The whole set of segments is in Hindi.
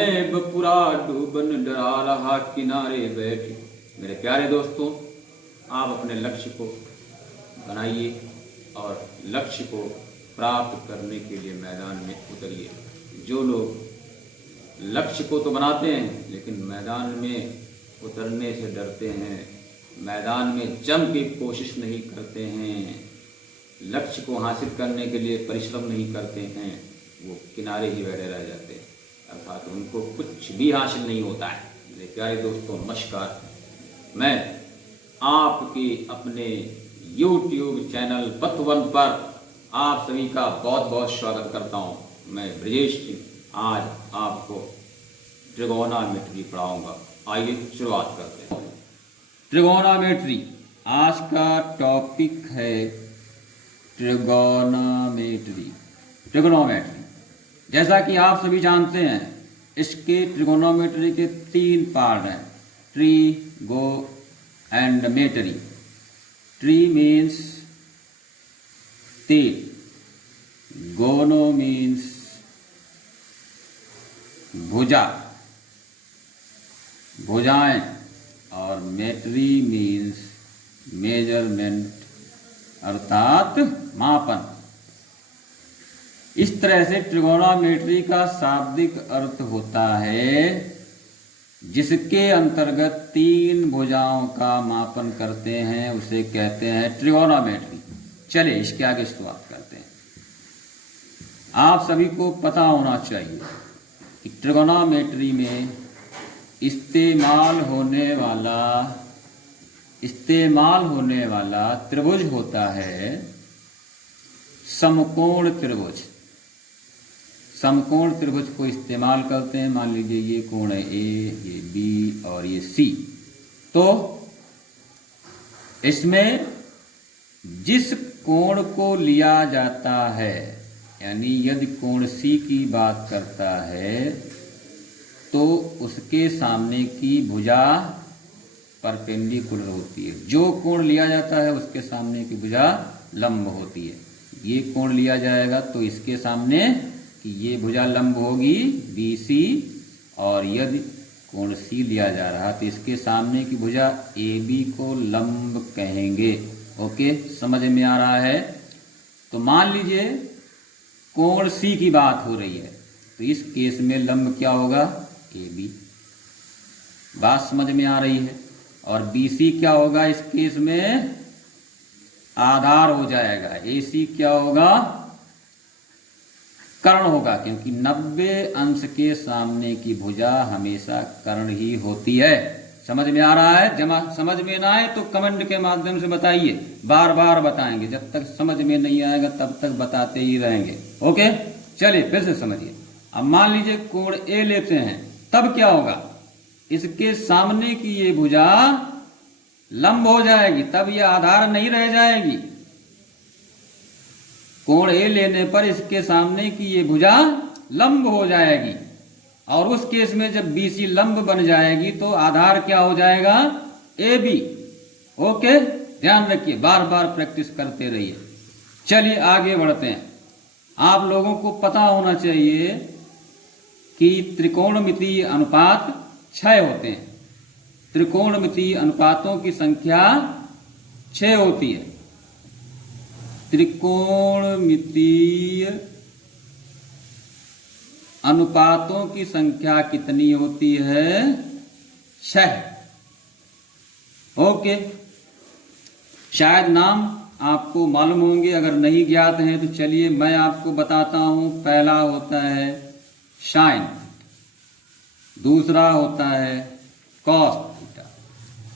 मैं बपुरा डूबन डरा रहा किनारे बैठे। मेरे प्यारे दोस्तों, आप अपने लक्ष्य को बनाइए और लक्ष्य को प्राप्त करने के लिए मैदान में उतरिए। जो लोग लक्ष्य को तो बनाते हैं लेकिन मैदान में उतरने से डरते हैं, मैदान में जम के कोशिश नहीं करते हैं, लक्ष्य को हासिल करने के लिए परिश्रम नहीं करते हैं, वो किनारे ही बैठे रह जाते हैं, अर्थात उनको कुछ भी हासिल नहीं होता है। मेरे प्यारे दोस्तों नमस्कार, मैं आपके अपने YouTube चैनल पथ1 पर आप सभी का बहुत बहुत स्वागत करता हूं। मैं ब्रजेश सिंह आज आपको ट्रिगोनोमेट्री पढ़ाऊंगा। आइए शुरुआत करते हैं। ट्रिगोनोमेट्री आज का टॉपिक है ट्रिगोनोमेट्री। जैसा कि आप सभी जानते हैं, इसके ट्रिगोनोमेट्री के 3 पार्ट हैं, ट्री, गो एंड मेट्री। ट्री मीन्स तीर, गोनो मीन्स भुजा, भुजाएं, और मेट्री मीन्स मेजरमेंट अर्थात मापन। इस तरह से ट्रिगोनोमेट्री का शाब्दिक अर्थ होता है जिसके अंतर्गत 3 भुजाओं का मापन करते हैं, उसे कहते हैं ट्रिगोनोमेट्री। चलिए इसके आगे शुरुआत करते हैं। आप सभी को पता होना चाहिए कि ट्रिगोनोमेट्री में इस्तेमाल होने वाला त्रिभुज होता है समकोण त्रिभुज। समकोण त्रिभुज को इस्तेमाल करते हैं। मान लीजिए ये कोण है ए, ये बी और ये सी। तो इसमें जिस कोण को लिया जाता है, यानी यदि कोण सी की बात करता है तो उसके सामने की भुजा परपेंडिकुलर होती है। जो कोण लिया जाता है उसके सामने की भुजा लंब होती है। ये कोण लिया जाएगा तो इसके सामने कि ये भुजा लंब होगी BC, और यदि कोण C लिया जा रहा तो इसके सामने की भुजा AB को लंब कहेंगे। ओके, समझ में आ रहा है? तो मान लीजिए कोण C की बात हो रही है तो इस केस में लंब क्या होगा? AB। बात समझ में आ रही है? और BC क्या होगा इस केस में? आधार हो जाएगा। AC क्या होगा? कर्ण होगा, क्योंकि 90 अंश के सामने की भुजा हमेशा कर्ण ही होती है। समझ में आ रहा है? समझ में ना आए तो कमेंट के माध्यम से बताइए, बार बार बताएंगे। जब तक समझ में नहीं आएगा तब तक बताते ही रहेंगे। ओके, चलिए फिर से समझिए। अब मान लीजिए कोण A लेते हैं, तब क्या होगा? इसके सामने की ये भुजा लंब हो जाएगी, तब ये आधार नहीं रह जाएगी। कोण A लेने पर इसके सामने की ये भुजा लंब हो जाएगी, और उस केस में जब BC लंब बन जाएगी तो आधार क्या हो जाएगा? AB। ओके, ध्यान रखिए, बार बार प्रैक्टिस करते रहिए। चलिए आगे बढ़ते हैं। आप लोगों को पता होना चाहिए कि त्रिकोणमितीय अनुपात 6 होते हैं। त्रिकोणमितीय अनुपातों की संख्या 6 होती है। त्रिकोणमितीय अनुपातों की संख्या कितनी होती है? 6। ओके, शायद नाम आपको मालूम होंगे, अगर नहीं ज्ञात हैं तो चलिए मैं आपको बताता हूं। पहला होता है साइन, दूसरा होता है कॉस थीटा,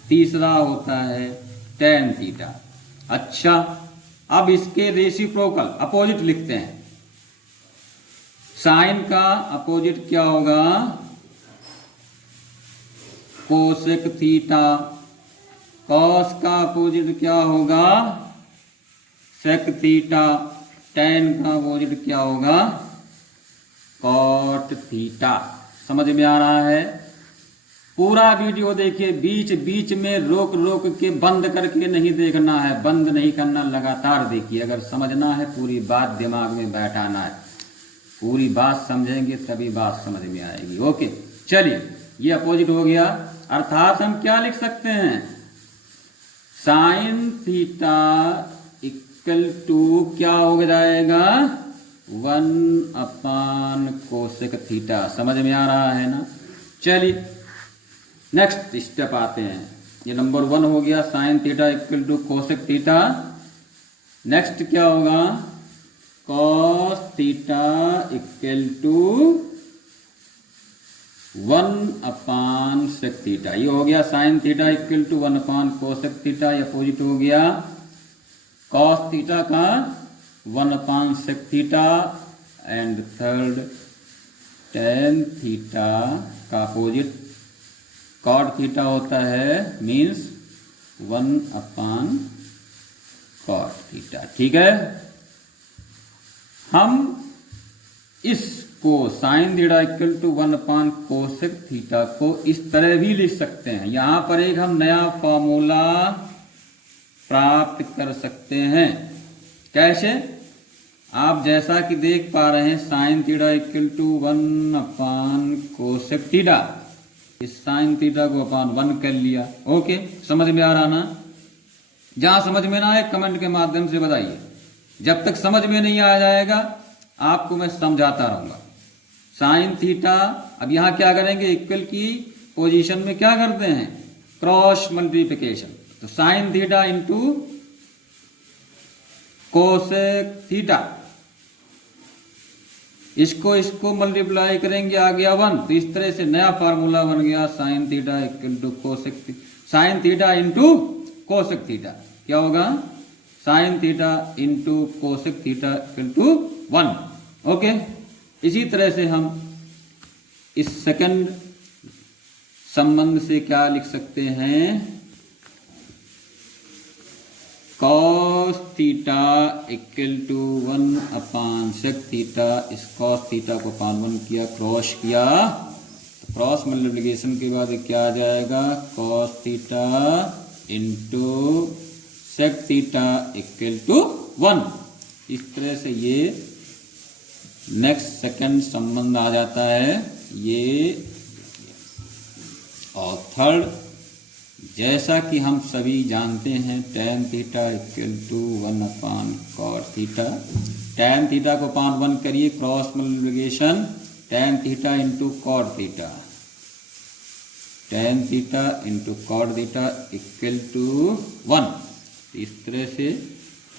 तीसरा होता है टेन थीटा। अच्छा, अब इसके रेसिप्रोकल अपोजिट लिखते हैं। साइन का अपोजिट क्या होगा? Cosec theta. कॉस का अपोजिट क्या होगा? Sec theta. टेन का अपोजिट क्या होगा? Cot theta. समझ में आ रहा है? पूरा वीडियो देखिए, बीच बीच में रोक रोक के बंद करके नहीं देखना है, बंद नहीं करना, लगातार देखिए। अगर समझना है पूरी बात दिमाग में बैठाना है, पूरी बात समझेंगे तभी बात समझ में आएगी। ओके, चलिए ये अपोजिट हो गया, अर्थात हम क्या लिख सकते हैं, साइन थीटा इक्वल टू क्या हो जाएगा, 1 कोसेक थीटा। समझ में आ रहा है ना। चलिए नेक्स्ट स्टेप आते हैं। ये नंबर 1 हो गया, sine theta equal to cosec theta. Next क्या होगा, cos theta equal to 1/sec theta. ये हो गया sine theta equal to 1/cosec theta. ये अपोजिट हो गया कॉस थीटा का 1/sec theta. And third tan theta का अपोजिट कॉट थीटा होता है, मीन्स 1/cot थीटा। ठीक है, हम इसको sine theta equal to 1/cosec theta को इस तरह भी लिख सकते हैं। यहां पर एक हम नया फॉर्मूला प्राप्त कर सकते हैं। कैसे, आप जैसा कि देख पा रहे हैं, sine theta equal to 1/cosec theta, इस साइन थीटा को अपन 1 कर लिया। ओके, समझ में आ रहा ना। जहां समझ में ना आए कमेंट के माध्यम से बताइए। जब तक समझ में नहीं आ जाएगा आपको मैं समझाता रहूंगा। साइन थीटा, अब यहां क्या करेंगे, इक्वल की पोजीशन में क्या करते हैं, क्रॉस मल्टीप्लिकेशन। तो sign theta into cosec theta, इसको मल्टीप्लाई करेंगे, आ गया 1। तो इस तरह से नया फार्मूला बन गया, sine theta equal to cosec, sine theta into cosec theta. क्या होगा, sine theta into cosec theta equal to 1। Okay, इसी तरह से हम इस सेकंड संबंध से क्या लिख सकते हैं, cos theta equal to 1/sec theta. इस कॉस थीटा को 1 किया, क्रॉस किया, तो क्रॉस मल्टीप्लिकेशन के बाद क्या आ जाएगा, cos theta into sec theta equal to 1। इस तरह से ये नेक्स्ट सेकंड संबंध आ जाता है ये। और थर्ड, जैसा कि हम सभी जानते हैं, tan theta equal to 1/cot theta. tan theta को 1 करिए, cross multiplication, tan theta into cot theta, tan theta into cot theta equal to 1। इस तरह से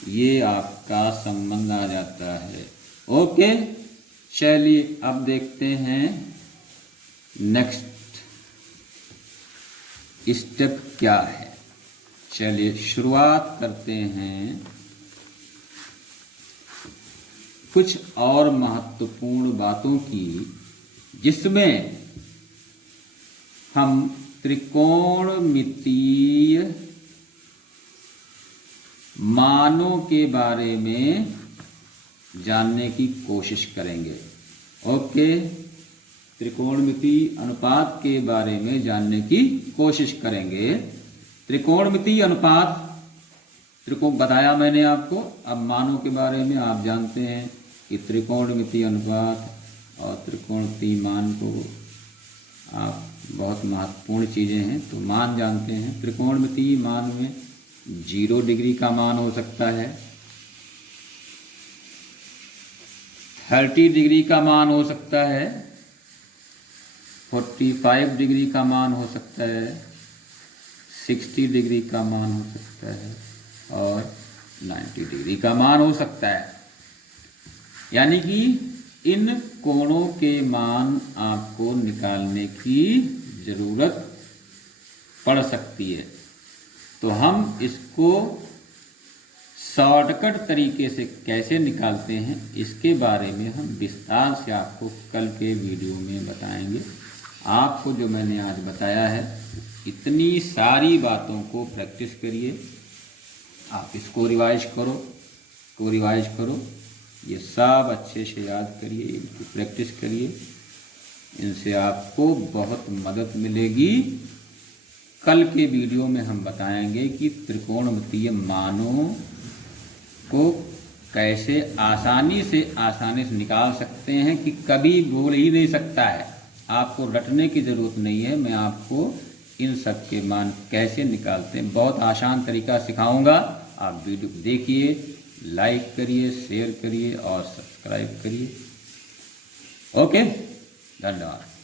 ये आपका संबंध आ जाता है। ओके, चलिए अब देखते हैं नेक्स्ट स्टेप क्या है। चलिए शुरुआत करते हैं कुछ और महत्वपूर्ण बातों की, जिसमें हम त्रिकोणमितीय मानों के बारे में जानने की कोशिश करेंगे। ओके, त्रिकोणमितीय अनुपात के बारे में जानने की कोशिश करेंगे। त्रिकोणमितीय अनुपात, त्रिकोण बताया मैंने आपको। अब मानों के बारे में आप जानते हैं कि त्रिकोणमितीय अनुपात और त्रिकोणमितीय मान को आप बहुत महत्वपूर्ण चीज़ें हैं, तो मान जानते हैं। त्रिकोणमितीय मान में 0 डिग्री का मान हो सकता है, 30 डिग्री का मान हो सकता है, 45 डिग्री का मान हो सकता है, 60 डिग्री का मान हो सकता है और 90 डिग्री का मान हो सकता है। यानी कि इन कोणों के मान आपको निकालने की ज़रूरत पड़ सकती है। तो हम इसको शॉर्टकट तरीके से कैसे निकालते हैं, इसके बारे में हम विस्तार से आपको कल के वीडियो में बताएंगे। आपको जो मैंने आज बताया है, इतनी सारी बातों को प्रैक्टिस करिए, आप इसको रिवाइज करो, ये सब अच्छे से याद करिए, इनकी प्रैक्टिस करिए, इनसे आपको बहुत मदद मिलेगी। कल के वीडियो में हम बताएंगे कि त्रिकोणमितीय मानों को कैसे आसानी से निकाल सकते हैं कि कभी भूल ही नहीं सकता है। आपको रटने की ज़रूरत नहीं है, मैं आपको इन सब के मान कैसे निकालते हैं बहुत आसान तरीका सिखाऊंगा। आप वीडियो को देखिए, लाइक करिए, शेयर करिए और सब्सक्राइब करिए। ओके, धन्यवाद।